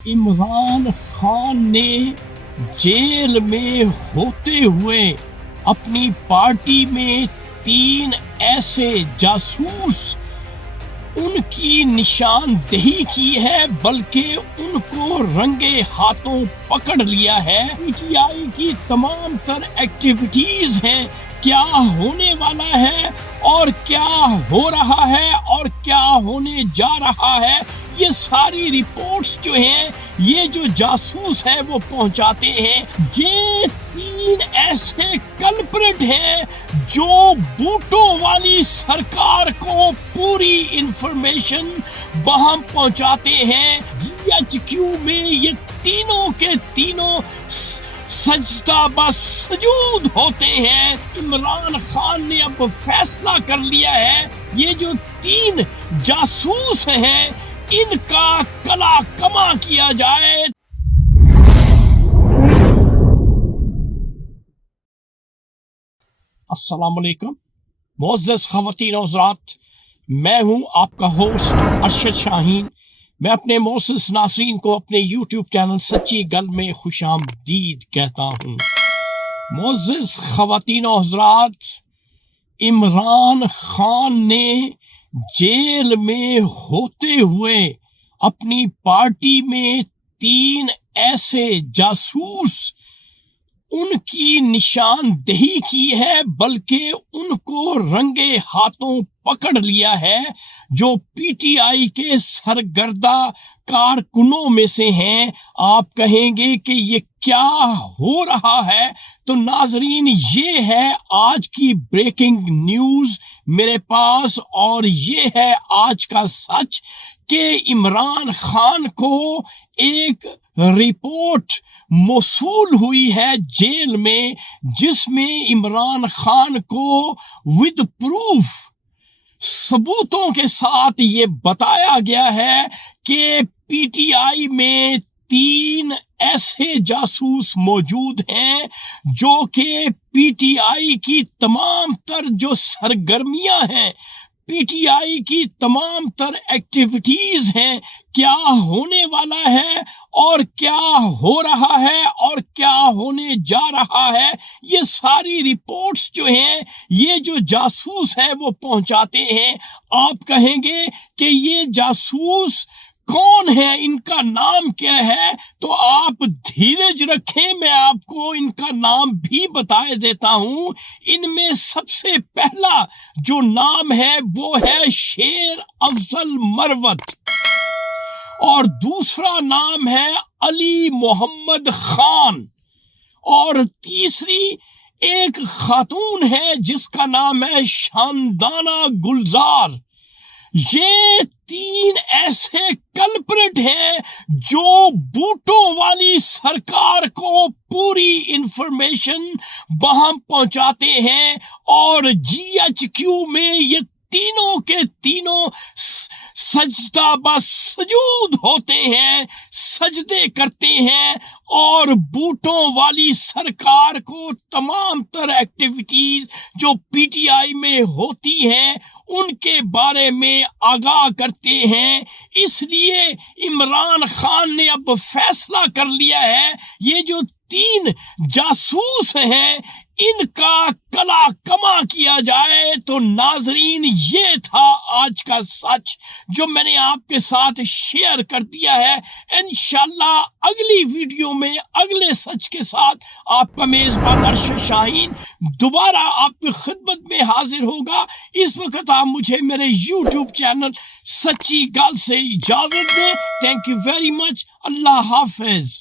عمران خان نے جیل میں ہوتے ہوئے اپنی پارٹی میں 3 ایسے جاسوس ان کی نشاندہی کی ہے، بلکہ ان کو رنگے ہاتھوں پکڑ لیا ہے۔ پی ٹی آئی کی تمام تر ایکٹیویٹیز ہیں، کیا ہونے والا ہے اور کیا ہو رہا ہے اور کیا ہونے جا رہا ہے، یہ ساری رپورٹس جو ہیں، یہ جو جاسوس ہیں وہ پہنچاتے ہیں۔ یہ 3 ایسے کلپریٹ ہیں جو بوٹو والی سرکار کو پوری انفارمیشن بہم پہنچاتے ہیں۔ جی ایچ کیو میں یہ تینوں کے تینوں سجدہ بس سجود ہوتے ہیں۔ عمران خان نے اب فیصلہ کر لیا ہے، یہ جو 3 جاسوس ہیں ان کا کلا کما کیا جائے۔ السلام علیکم معزز خواتین و حضرات، میں ہوں آپ کا ہوسٹ ارشد شاہین۔ میں اپنے معزز ناظرین کو اپنے یوٹیوب چینل سچی گل میں خوش آمدید کہتا ہوں۔ معزز خواتین و حضرات، عمران خان نے جیل میں ہوتے ہوئے اپنی پارٹی میں 3 ایسے جاسوس ان کی نشاندہی کی ہے، بلکہ ان کو رنگے ہاتھوں پکڑ لیا ہے، جو پی ٹی آئی کے سرگردہ کارکنوں میں سے ہیں۔ آپ کہیں گے کہ یہ کیا ہو رہا ہے؟ تو ناظرین، یہ ہے آج کی بریکنگ نیوز میرے پاس، اور یہ ہے آج کا سچ کہ عمران خان کو ایک رپورٹ موصول ہوئی ہے جیل میں، جس میں عمران خان کو ود پروف ثبوتوں کے ساتھ یہ بتایا گیا ہے کہ پی ٹی آئی میں 3 ایسے جاسوس موجود ہیں جو کہ پی ٹی آئی کی تمام تر جو سرگرمیاں ہیں، پی ٹی آئی کی تمام تر ایکٹیویٹیز ہیں، کیا ہونے والا ہے اور کیا ہو رہا ہے اور کیا ہونے جا رہا ہے، یہ ساری رپورٹس جو ہیں، یہ جو جاسوس ہیں وہ پہنچاتے ہیں۔ آپ کہیں گے کہ یہ جاسوس کون ہے، ان کا نام کیا ہے؟ تو آپ دھیرج رکھیں، میں آپ کو ان کا نام بھی بتا دیتا ہوں۔ ان میں سب سے پہلا جو نام ہے وہ ہے شیر افضل مروت، اور دوسرا نام ہے علی محمد خان، اور تیسری ایک خاتون ہے جس کا نام ہے شاندانہ گلزار۔ یہ 3 ایسے کلپریٹ ہیں جو بوٹو والی سرکار کو پوری انفارمیشن بہم پہنچاتے ہیں، اور جی ایچ کیو میں یہ تینوں کے تینوں سجدہ بس سجود ہوتے ہیں، سجدے کرتے ہیں، اور بوٹوں والی سرکار کو تمام تر ایکٹیویٹیز جو پی ٹی آئی میں ہوتی ہیں ان کے بارے میں آگاہ کرتے ہیں۔ اس لیے عمران خان نے اب فیصلہ کر لیا ہے، یہ جو 3 جاسوس ہیں ان کا کلا کما کیا جائے۔ تو ناظرین، یہ تھا آج کا سچ جو میں نے آپ کے ساتھ شیئر کر دیا ہے۔ انشاءاللہ اگلی ویڈیو میں اگلے سچ کے ساتھ آپ کا میزبان ارشد شاہین دوبارہ آپ کی خدمت میں حاضر ہوگا۔ اس وقت آپ مجھے میرے یوٹیوب چینل سچی گل سے اجازت دیں۔ Thank you very much. اللہ حافظ۔